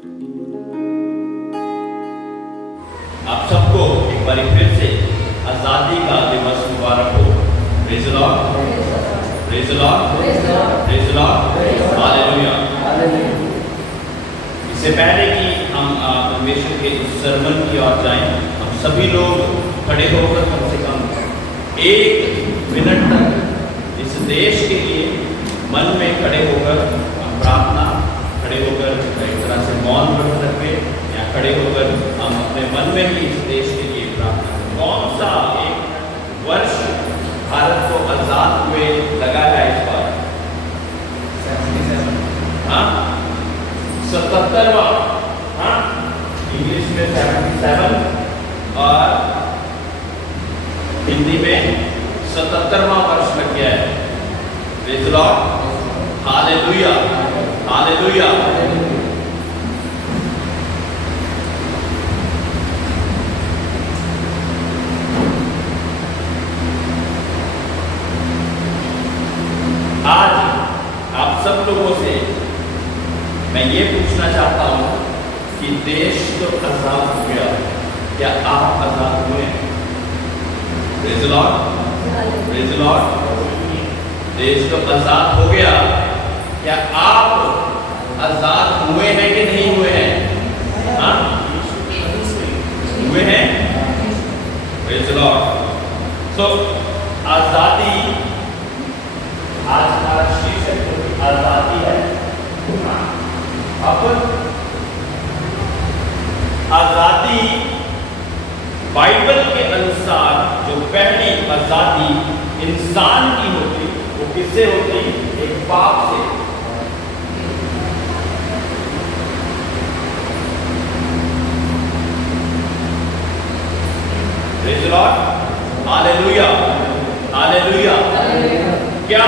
आप सबको एक बार फिर से आजादी का दिवस मुबारक हो। Praise the Lord, praise the Lord, praise the Lord, hallelujah. इससे पहले कि हम परमेश्वर के इस सरमन की ओर जाएं, हम सभी लोग खड़े होकर कम से कम 1 मिनट तक इस देश के लिए मन में खड़े होकर हम प्रार्थना, खड़े होकर एक तरह से मौन व्रत रखें या खड़े होकर हम अपने मन में भी इस देश के लिए प्रार्थना करें। कौन सा एक वर्ष भारत को आजाद हुए लगा है इस बार? 77वां, इंग्लिश में 77 और हिंदी में 77वां वर्ष लग गया है। Praise the Lord, hallelujah, hallelujah. आज आप सब लोगों से मैं ये पूछना चाहता हूं कि देश तो आजाद हो गया, क्या आप आजाद हुए? Praise the Lord, praise the Lord. देश तो आजाद हो गया, क्या आप आजाद हुए हैं कि नहीं हुए हैं? हाँ, हुए हैं। Praise the Lord. तो आजादी, आज हमारा शीर्षक आजादी है। अब आजादी बाइबल के अनुसार जो पहली आजादी इंसान की होती वो किससे होती? एक पाप से। Praise the Lord, hallelujah, hallelujah. क्या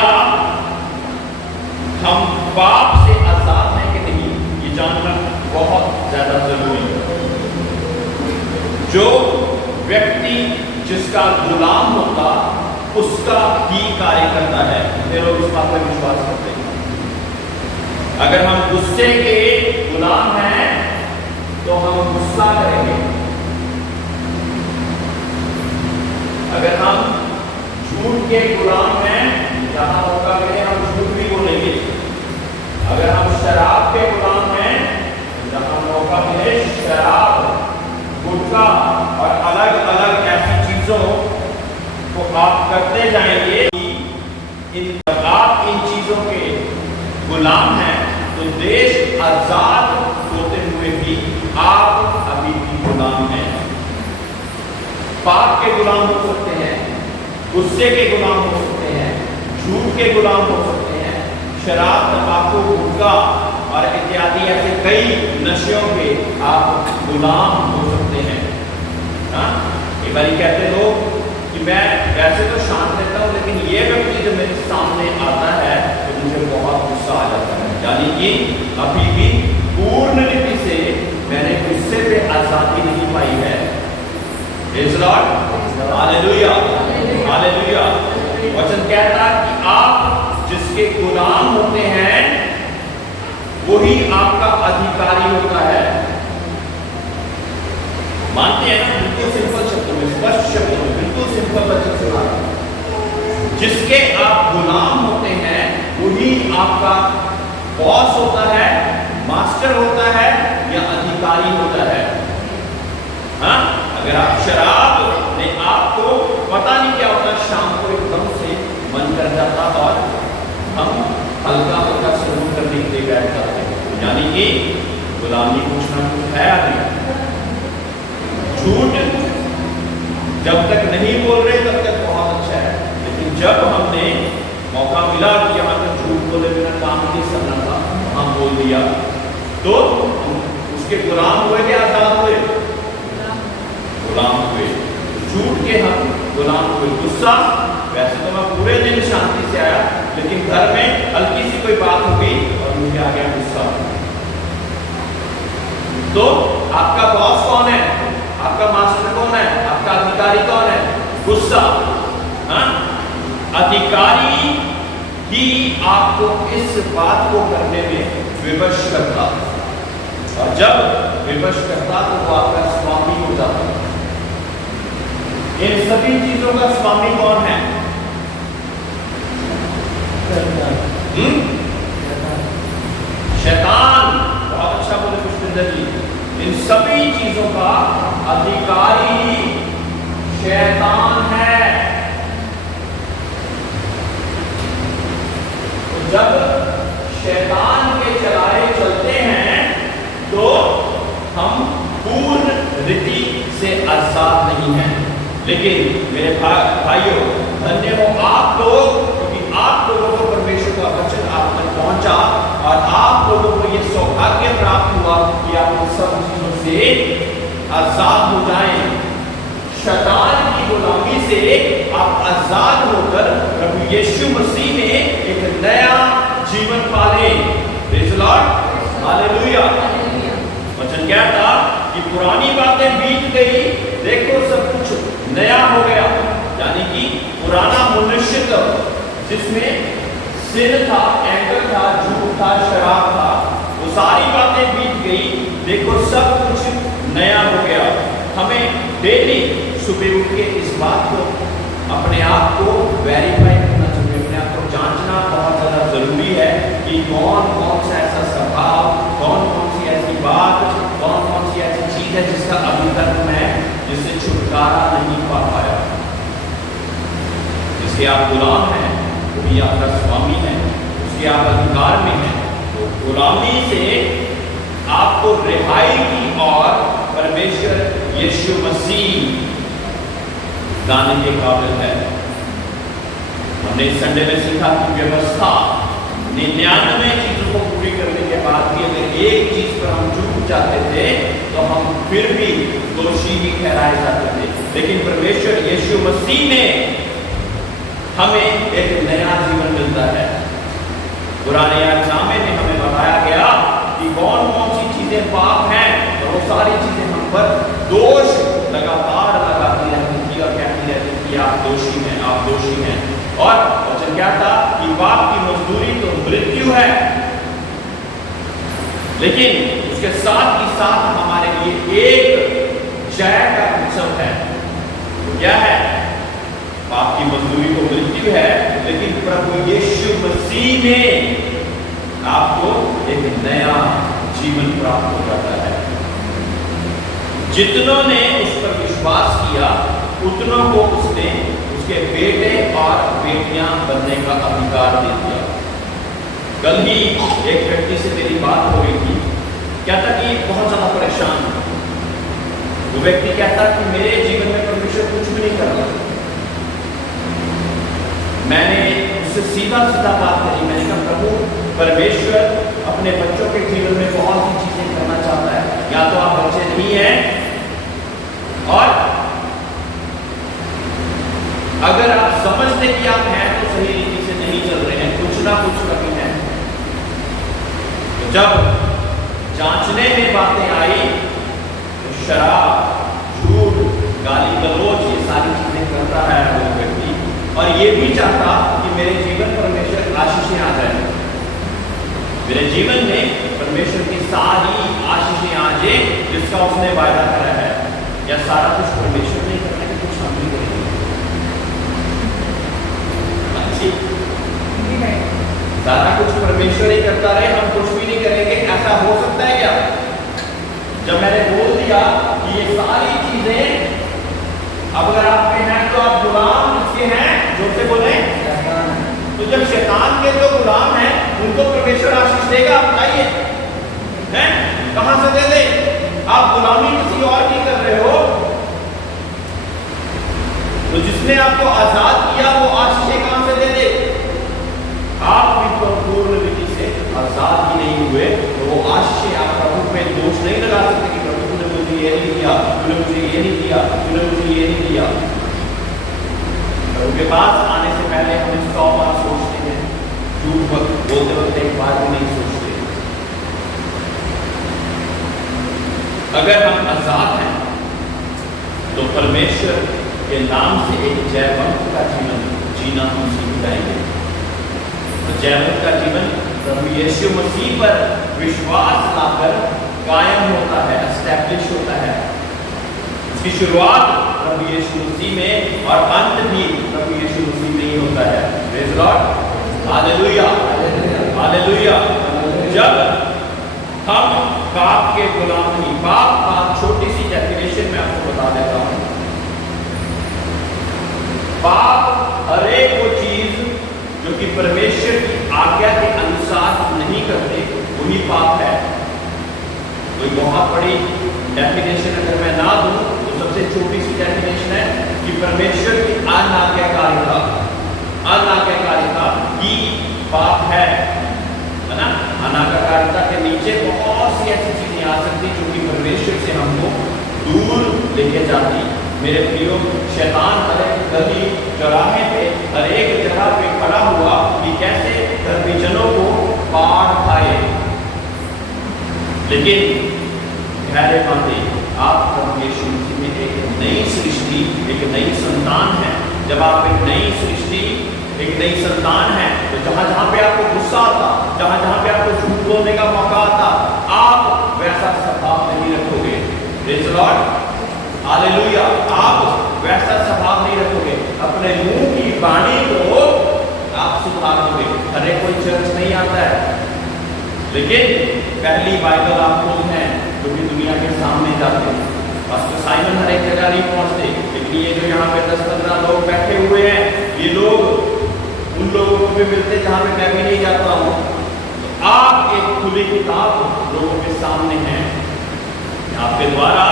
हम पाप से आजाद हैं कि नहीं, ये जानना बहुत ज्यादा जरूरी है। जो व्यक्ति जिसका गुलाम होता उसका ही कार्य करता है। कितने लोग इस बात पर विश्वास करते हैं? अगर हम गुस्से के गुलाम हैं तो हम गुस्सा करेंगे। अगर हम झूठ के गुलाम हैं, जहां मौका मिले हम झूठ भी बोलेंगे। अगर हम शराब के गुलाम हैं, जहां मौका मिले शराब, गुटखा और अलग अलग ऐसी चीजों को आप करते जाएंगे। जब आप इन चीजों के गुलाम हैं तो देश आजाद होते हुए भी आप अभी भी गुलाम हैं। पाप के गुलाम हो सकते हैं, गुस्से के गुलाम हो सकते हैं, झूठ के गुलाम हो सकते हैं, शराब, तंबाकू, गुटखा और इत्यादि ऐसे कई नशों के आप गुलाम हो सकते हैं। एक बार कहते लोग कि मैं वैसे तो शांत रहता हूं, लेकिन ये व्यक्ति जो मेरे सामने आता है तो मुझे बहुत गुस्सा आ जाता है। यानी कि अभी भी पूर्ण रीति से मैंने गुस्से पे आजादी नहीं पाई है। Praise the Lord, hallelujah, hallelujah. वचन कहता है कि आप जिसके गुलाम होते हैं वही आपका अधिकारी होता है। मानते हैं ना? बिल्कुल सिंपल शब्दों में, स्पष्ट शब्दों में, बिल्कुल सिंपल वचन से, जिसके आप गुलाम होते हैं वही आपका बॉस होता है, मास्टर होता है या अधिकारी होता है। हाँ, अगर आप शराब ने आपको पता नहीं क्या होता, शाम को एकदम से मन कर जाता और हम हल्का हल्का शुरू करने के लिए बैठ जाते हैं, यानी कि गुलामी कुछ ना कुछ है अभी। झूठ जब तक नहीं बोल रहे तब तक बहुत अच्छा है, लेकिन जब हमने मौका मिला कि यहाँ तक झूठ बोले बिना काम नहीं करना था, हम बोल दिया, तो उसके गुलाम हुए कि आजाद हुए? गुलाम हुए। झूठ के हम गुलाम हुए। गुस्सा, वैसे तो मैं पूरे दिन शांति से आया, लेकिन घर में हल्की सी कोई बात हो गई और मुझे आ गया गुस्सा। तो आपका बॉस कौन है? आपका मास्टर कौन है? आपका अधिकारी कौन है? गुस्सा। हाँ, अधिकारी ही आपको इस बात को करने में विवश करता और जब विवश करता तो वो आपका स्वामी हो जाता। इन सभी चीजों का स्वामी कौन है? शैतान। बहुत अच्छा बोले पुष्पिंदर जी। इन सभी चीजों का अधिकारी शैतान है। तो जब शैतान के चलाए चलते हैं तो हम पूर्ण रीति से आजाद नहीं हैं। लेकिन मेरे भाइयों, धन्य हो आप लोग, क्योंकि आप लोगों को परमेश्वर का वचन आप तक पहुंचा और आप लोगों को यह सौभाग्य प्राप्त हुआ कि आप उन सब चीजों से आजाद हो जाएं। शैतान की गुलामी से आप आजाद होकर प्रभु यीशु मसीह में एक नया जीवन पाले। Praise the Lord, hallelujah. वचन क्या था कि पुरानी बातें बीत गई, देखो सब कुछ नया हो गया। यानी कि पुराना मनुष्य जिसमें सिर था, एंकर था, झूठ था, शराब था, वो सारी बातें बीत गई, देखो सब कुछ नया हो गया। हमें डेली सुबह उठ के इस बात को, अपने आप को वेरीफाई करना चाहिए, अपने आप को जांचना बहुत ज़्यादा जरूरी है कि कौन कौन सा ऐसा स्वभाव, कौन कौन सी ऐसी बात, कौन कौन सी ऐसी चीज है जिसका अभी तक मैं जिससे छुटकारा नहीं पा पाया। जिसके आप गुलाम हैं, वही आपका स्वामी है, उसके आप अधिकार में हैं। तो गुलामी से आपको रिहाई की और परमेश्वर यीशु मसीह गाने के काबिल है। हमने इस संडे में सीखा कि व्यवस्था 99 चीजों को पूरी करने के बाद भी अगर एक चीज पर हम चूक जाते थे तो हम फिर भी दोषी ही ठहराए जाते थे। लेकिन परमेश्वर यीशु मसीह में हमें एक नया जीवन मिलता है। पुराने नामे में हमें बताया गया कि कौन कौन सी चीजें पाप हैं, और वो सारी चीजें हम पर दोष लगातार लगाती रहती थी और कहती रहती थी आप दोषी हैं, आप दोषी हैं। और वचन क्या था कि पाप की मजदूरी तो मृत्यु है, लेकिन उसके साथ ही साथ हमारे लिए एक जय का उत्सव है। क्या है? पाप की मजदूरी तो मृत्यु है, लेकिन प्रभु यीशु मसीह में आपको एक नया जीवन प्राप्त हो जाता है। जितनों ने उस पर विश्वास किया उतनों को उसने उसके बेटे और बेटियां बनने का अधिकार दे दिया। कल ही एक व्यक्ति से मेरी बात हो रही थी, कहता कि बहुत ज्यादा परेशान था। वो व्यक्ति कहता कि मेरे जीवन में परमेश्वर कुछ भी नहीं कर रहा। मैंने उससे सीधा सीधा बात करी, मैंने कहा प्रभु परमेश्वर अपने बच्चों के जीवन में बहुत सी चीजें करना चाहता है। या तो आप बच्चे नहीं हैं, और अगर आप समझते कि आप हैं तो सही रीति से नहीं चल रहे हैं, कुछ ना कुछ कमी है। तो जब जांचने में बातें आई तो शराब, झूठ, गाली गलौज, ये सारी चीजें करता है वो व्यक्ति, और ये भी चाहता कि मेरे जीवन परमेश्वर आशीषें आ जाए, मेरे जीवन में परमेश्वर की सारी आशीषें आ जाए जिसका उसने वायदा करा है। या सारा कुछ परमेश्वर नहीं करना है, कुछ हम नहीं करेंगे। सारा कुछ परमेश्वर ही करता रहे, हम कुछ भी नहीं करेंगे, ऐसा हो सकता है क्या? जब मैंने बोल दिया कि ये सारी चीजें अब अगर आप में हैं तो आप गुलाम किसके हैं? जोर से बोले। तो जब शैतान के जो गुलाम हैं उनको परमेश्वर आशीष देगा? आप बताइए, हैं? कहां से दे दे? आप गुलामी किसी और की कर रहे हो, तो जिसने आपको आजाद किया वो आशीषें कहां से दे दे? आप भी तो पूर्ण रीति से आजाद ही नहीं हुए, तो वो आशीषें आप प्रभु पे दोष नहीं लगा सकते कि प्रभु तूने मुझे ये नहीं दिया, तूने मुझे ये नहीं दिया, तूने मुझे ये नहीं दिया। प्रभु के पास आने से पहले हम 100 बार सोचते हैं, झूठ बोलते वक्त एक बार भी नहीं सोचते। अगर हम आजाद हैं तो परमेश्वर के नाम से एक जयवंत का जीवन जीना हम सीख जाएंगे। जयवंत का जीवन प्रभु यीशु मसीह पर विश्वास लाकर कायम इसकी शुरुआत प्रभु यीशु मसीह में और अंत भी प्रभु यीशु मसीह में ही होता है। Praise the Lord, hallelujah, hallelujah. जब हम पाप के गुलाम नहीं, पाप का छोटी सी डेफिनेशन मैं आपको बता देता हूं। पाप हर एक वो चीज जो कि परमेश्वर की आज्ञा के अनुसार नहीं करते वही पाप है। कोई बहुत बड़ी डेफिनेशन अगर मैं ना दूं तो सबसे छोटी सी डेफिनेशन है कि परमेश्वर की अनाज्ञाकारिता ही पाप है ना। अनाज्ञाकारिता के नीचे बहुत सी ऐसी चीजें आ सकती जो कि परमेश्वर से हमको दूर लेके जाती। मेरे प्रियो, शैतान हर एक गली चौराहे पे हर एक जगह पे खड़ा हुआ कि कैसे धर्मीजनों को पार खाए। लेकिन प्यारे बातें, आप प्रभु यीशु मसीह में एक नई सृष्टि, एक नई संतान है। जब आप एक नई सृष्टि, एक नई संतान है तो जहां जहां पे आपको गुस्सा आता, जहां जहां पे आपको झूठ बोलने का मौका आता, आप वैसा स्वभाव नहीं रखोगे। Praise the Lord, hallelujah. आप वैसा स्वभाव नहीं रखोगे। अपने मुंह की वाणी को आप सुधारोगे। हर एक कोई चर्च नहीं आता है, लेकिन पहली बाइबल आप लोग हैं जो भी दुनिया के सामने जाते हैं। पास्टर साइमन हर एक जगह नहीं पहुंचते, लेकिन ये जो यहाँ पे 10-15 लोग बैठे हुए हैं, ये लोग उन लोगों को भी मिलते जहाँ पे मैं भी नहीं जाता हूँ। तो आप एक खुली किताब लोगों के सामने हैं। आपके द्वारा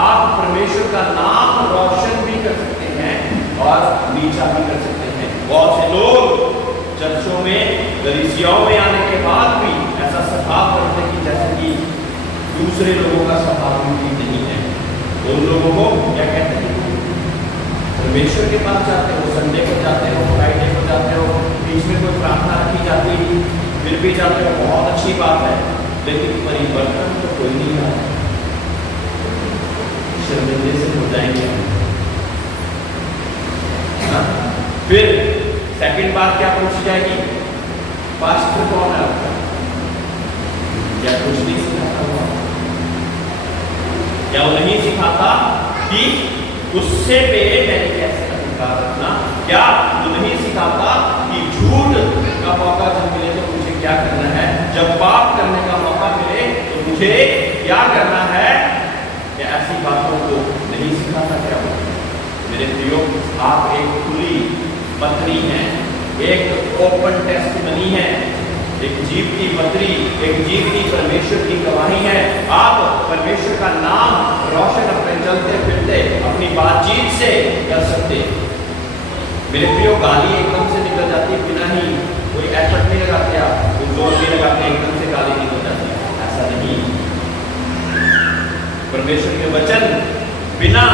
आप परमेश्वर का नाम रोशन भी कर सकते हैं और नीचा भी कर सकते हैं। बहुत से लोग चर्चों में, कलीसियाओं में आने के बाद भी ऐसा स्वभाव करते कि जैसे कि दूसरे लोगों का स्वभाव भी नहीं है। उन लोगों को क्या कहते हैं? परमेश्वर के पास जाते हो, संडे को जाते हो, फ्राइडे को जाते हो, बीच में कोई प्रार्थना रखी जाती, फिर भी जाते हो, बहुत अच्छी बात है, लेकिन परिवर्तन तो कोई नहीं आता। शर्मिंदे से हो जाएंगे। फिर सेकंड बात क्या पूछी जाएगी? पास्टर कौन है आपका? क्या कुछ नहीं सिखाता हुआ? क्या वो नहीं सिखाता कि गुस्से पे मैंने कैसे अधिकार रखना? क्या वो नहीं सिखाता कि झूठ का मौका जब मिले तो मुझे क्या करना है? जब पाप करने का मौका मिले तो मुझे क्या करना है? क्या ऐसी बातों को नहीं सिखाता क्या? मेरे प्रियो, आप एक खुली पत्री हैं, एक ओपन टेस्टिमनी है, एक जीवती पत्री, एक जीवती परमेश्वर की गवाही है। आप परमेश्वर का नाम रोशन अपने चलते फिरते अपनी बातचीत से कर सकते। मेरे प्रियो, गाली एकदम से निकल जाती है, बिना ही कोई एफर्ट नहीं लगाते, आप कोई जोर नहीं लगाते, एकदम से गाली निकल जाती है। ऐसा नहीं। परमेश्वर के वचन बिना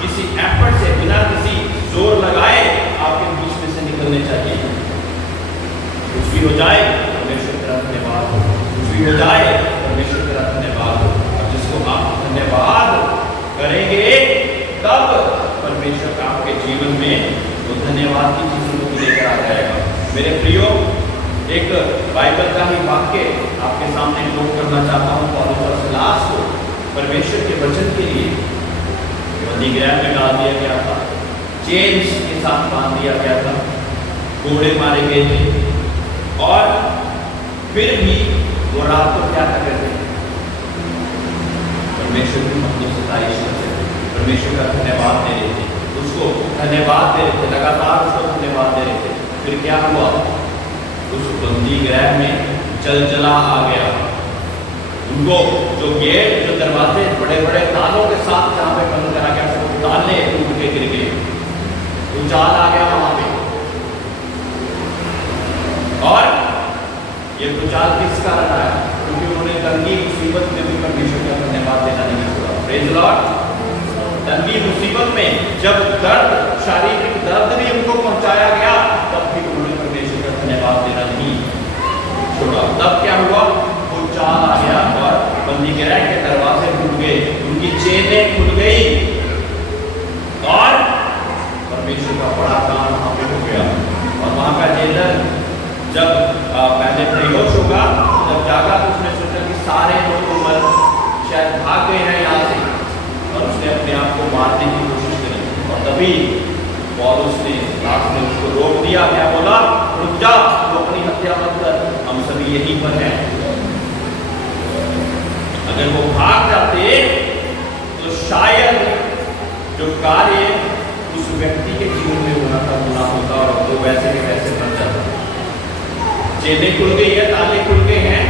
किसी एफर्ट से, बिना किसी जोर लगाए आपके बीच में से निकलने चाहिए। कुछ भी हो जाए परमेश्वर का धन्यवाद हो, कुछ भी हो जाए परमेश्वर का धन्यवाद हो। और जिसको आप धन्यवाद करेंगे तब परमेश्वर आपके जीवन में वो धन्यवाद की चीजों को लेकर आ जाएगा। मेरे प्रियो, एक बाइबल का ही वाक्य आपके सामने कोट करना चाहता हूँ। पौलुस और सिलास को परमेश्वर के वचन के लिए बंदीगृह में डाल दिया गया था, चेन्स के साथ बांध दिया गया था, कोड़े मारे गए थे, और फिर भी वो रात को क्या कर रहे थे? परमेश्वर की मतलब सताइश करते थे, परमेश्वर का धन्यवाद दे रहे थे, उसको धन्यवाद दे रहे थे, लगातार उसको धन्यवाद दे रहे थे। फिर क्या हुआ? उस बंदीगृह में जलजला आ गया। उनको जो गेट, जो दरवाजे बड़े बड़े तालों के साथ जहाँ पे बंद करा गया, वो ताले टूट के गिर गए, उजाल आ गया वहां पे। और ये उजाल किस कारण आया? क्योंकि उन्होंने तंगी मुसीबत में भी परमेश्वर का धन्यवाद देना नहीं छोड़ा। Praise the Lord. तंगी मुसीबत में जब दर्द, शारीरिक दर्द भी उनको पहुंचाया गया, तब भी उन्होंने परमेश्वर का धन्यवाद देना नहीं छोड़ा। तब क्या हुआ? उजाल आ गया और बंदीगृह के दरवाजे खुल गए, उनकी चेनें खुल गई, और परमेश्वर का बड़ा काम वहां पे हो गया। और वहां का जेलर जब पहले बेहोश होगा, जब जागा तो उसने सोचा कि सारे लोग शायद भाग गए हैं यहाँ से, और उसने अपने आप को मार तभी पौलुस ने लास्ट में उसको रोक दिया, क्या बोला, रुक जा, तो अपनी हत्या मत कर, हम सभी यहीं पर हैं। अगर वो भाग जाते तो शायद जो कार्य उस व्यक्ति के जीवन में होना था पूरा होता और तो वैसे के वैसे बन जाता। जेलें खुल गई है, ताले खुल गए हैं,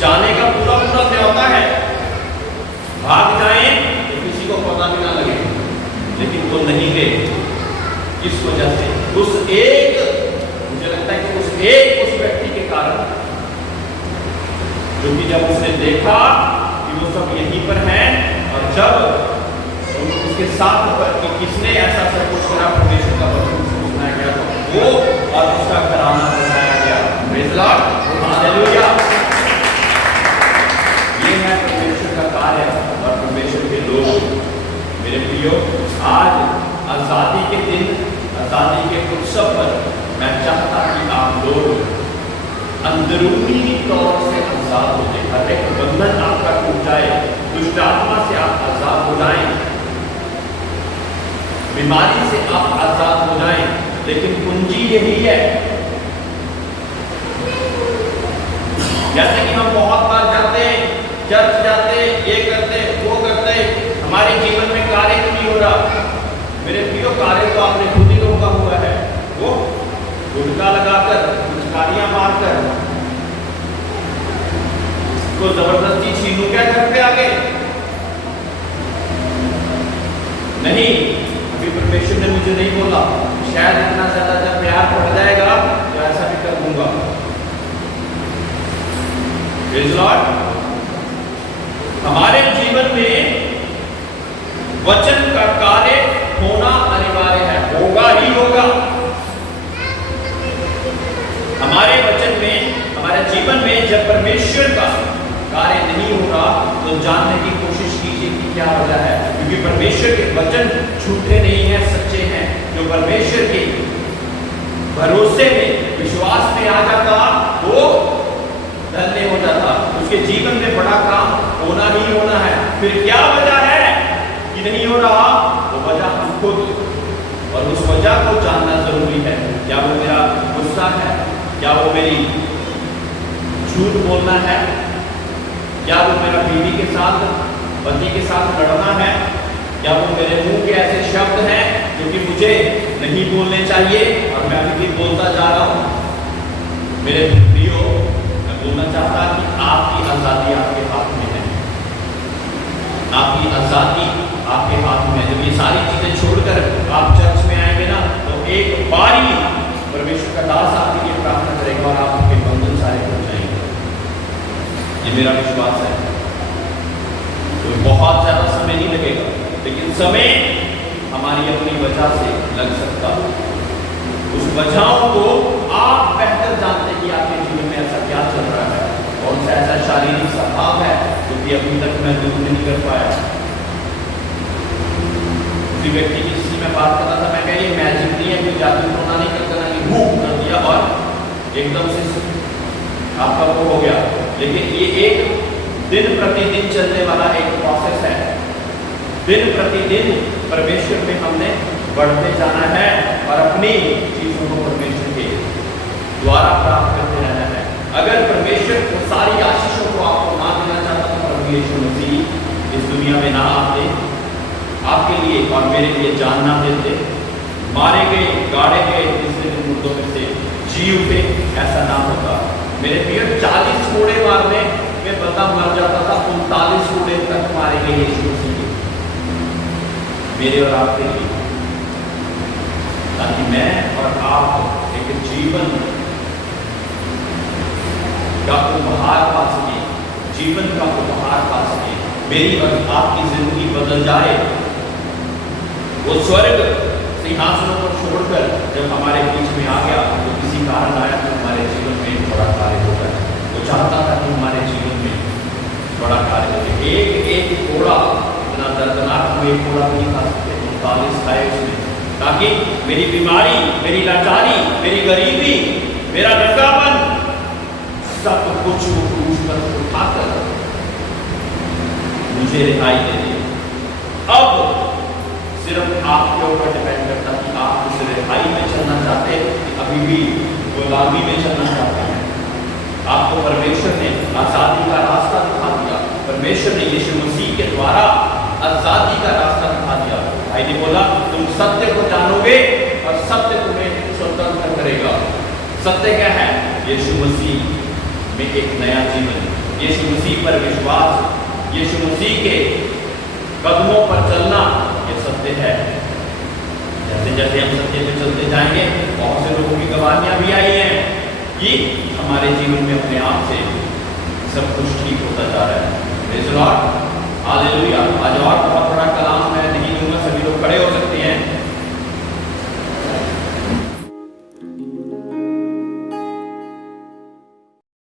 जाने का पूरा न्योता है, भाग जाएं तो किसी को पता भी ना लगे, लेकिन वो नहीं गए। किस वजह से? उस एक, मुझे लगता है कि उस व्यक्ति के कारण, क्योंकि जब उसने देखा कि वो सब यहीं पर हैं और जब उसके साथ कि किसने ऐसा सब कुछ करा, परमेश्वर का वचन सुनाया गया तो वो और उसका घराना बनाया गया। Praise the Lord, hallelujah. ये है परमेश्वर का कार्य और परमेश्वर के लोग। मेरे प्रियो, आज आजादी के दिन, आजादी के उत्सव पर मैं चाहता कि आप लोग अंदरूनी तौर से आजाद हो जाए, हर एक बंधन आपका टूट जाए, दुष्ट आत्मा से आप आजाद हो जाएं, बीमारी से आप आजाद हो जाएं। लेकिन कुंजी यही है, जैसे कि हम बहुत बार जाते हैं, चर्च जाते, ये करते, वो करते, हमारे जीवन में कार्य नहीं हो रहा। मेरे प्रियो, कार्य तो आपने खुद ही रोका हुआ है। वो गुटका लगाकर, पिचकारियां मारकर, तो जबरदस्ती छीनू क्या घर पे आगे नहीं। अभी परमेश्वर ने मुझे नहीं बोला, शायद इतना ज्यादा जब प्यार बढ़ जाएगा तो ऐसा भी कर दूंगा। Praise the Lord. हमारे जीवन में वचन का कार्य होना अनिवार्य है, होगा ही होगा। हमारे वचन में, हमारे जीवन में जब परमेश्वर का कार्य नहीं हो रहा तो जानने की कोशिश कीजिए कि क्या वजह है। क्योंकि परमेश्वर के वचन झूठे नहीं हैं, सच्चे हैं। जो परमेश्वर के भरोसे में, विश्वास में आ जाता वो धन्य हो जाता। उसके जीवन में बड़ा काम होना ही होना है। फिर क्या वजह है कि नहीं हो रहा? वो वजह हम खुद, और उस वजह को जानना जरूरी है। क्या वो मेरा गुस्सा है? क्या वो मेरी झूठ बोलना है? क्या वो मेरा बीवी के साथ, पति के साथ लड़ना है? क्या वो मेरे मुंह के ऐसे शब्द हैं जो कि मुझे नहीं बोलने चाहिए और मैं अभी भी बोलता जा रहा हूं? मेरे प्रियो, मैं बोलना चाहता कि आपकी आजादी आपके हाथ में है। आपकी आजादी आपके हाथ में है। जब ये सारी चीजें छोड़कर आप चर्च में आएंगे ना, तो एक बारी परमेश्वर का दास आपके लिए प्रार्थना करेगा और आपके बंधन सारे हो जाएंगे। ये मेरा विश्वास है। तो बहुत ज्यादा समय नहीं लगेगा, लेकिन समय हमारी अपनी वजह से लग सकता है। उस वजहों को आप बेहतर जानते हैं कि आपके जीवन में ऐसा क्या चल रहा है, कौन सा ऐसा शारीरिक स्वभाव है जो कि अभी तक मैं दूर नहीं कर पाया। किसी व्यक्ति की किसी में बात कर रहा था, मैं कह ये मैजिक नहीं है, कोई जादू टोना नहीं करता ना, कि भूख कर दिया और एकदम से आपका वो हो गया। लेकिन ये एक दिन प्रतिदिन चलने वाला एक प्रोसेस है। दिन प्रतिदिन परमेश्वर में हमने बढ़ते जाना है और अपनी चीजों को परमेश्वर के द्वारा प्राप्त करते रहना है। अगर परमेश्वर को सारी आशीषों को आपको ना देना चाहता तो प्रभु यीशु मसीह इस दुनिया में ना आते, आपके लिए और मेरे लिए जान ना देते, मारे गए, गाड़े गए, तीसरे दिन मुर्दों में से जी उठे, ऐसा ना होता। मेरे प्रिय, 40 कोड़े मारने में बंदा मर जाता था, 39 कोड़े तक मारे गए यीशु मसीह मेरे और आपके लिए, ताकि मैं और आप एक जीवन का उपहार पा सके, जीवन का उपहार पा सके। मेरी और आपकी जिंदगी बदल जाए। वो स्वर्ग सिंहासनों को छोड़कर जब हमारे बीच में आ गया तो किसी कारण आया तो हमारे जीवन में बड़ा कार्य होगा। वो चाहता था कि हमारे जीवन में बड़ा कार्य हो। एक एक कोड़ा, इतना दर्दनाक हुए कोड़ा नहीं खा सकते, 39 खाए उसने, ताकि मेरी बीमारी, मेरी लाचारी, मेरी गरीबी, मेरा नंगापन, सब कुछ क्रूस पर उठाकर मुझे रिहाई दे दे। अब सिर्फ आपके ऊपर डिपेंड करता कि आप उस रिहाई में चलना चाहते हैं कि अभी भी गुलामी में चलना चाहते हैं। आपको परमेश्वर ने आज़ादी का रास्ता दिखा दिया। परमेश्वर ने यीशु मसीह के द्वारा आज़ादी का रास्ता दिखा दिया। भाई ने बोला तुम सत्य को जानोगे और सत्य तुम्हें स्वतंत्र करेगा। सत्य क्या है? यीशु मसीह में एक नया जीवन, यीशु मसीह पर विश्वास, यीशु मसीह के कदमों पर चलना, ये सत्य है। जैसे जैसे हम सत्य में चलते जाएंगे, बहुत से लोगों की गवाहियां भी आई हैं कि हमारे जीवन में अपने आप से सब कुछ ठीक होता जा रहा है। Praise the Lord, hallelujah. आज और बहुत बड़ा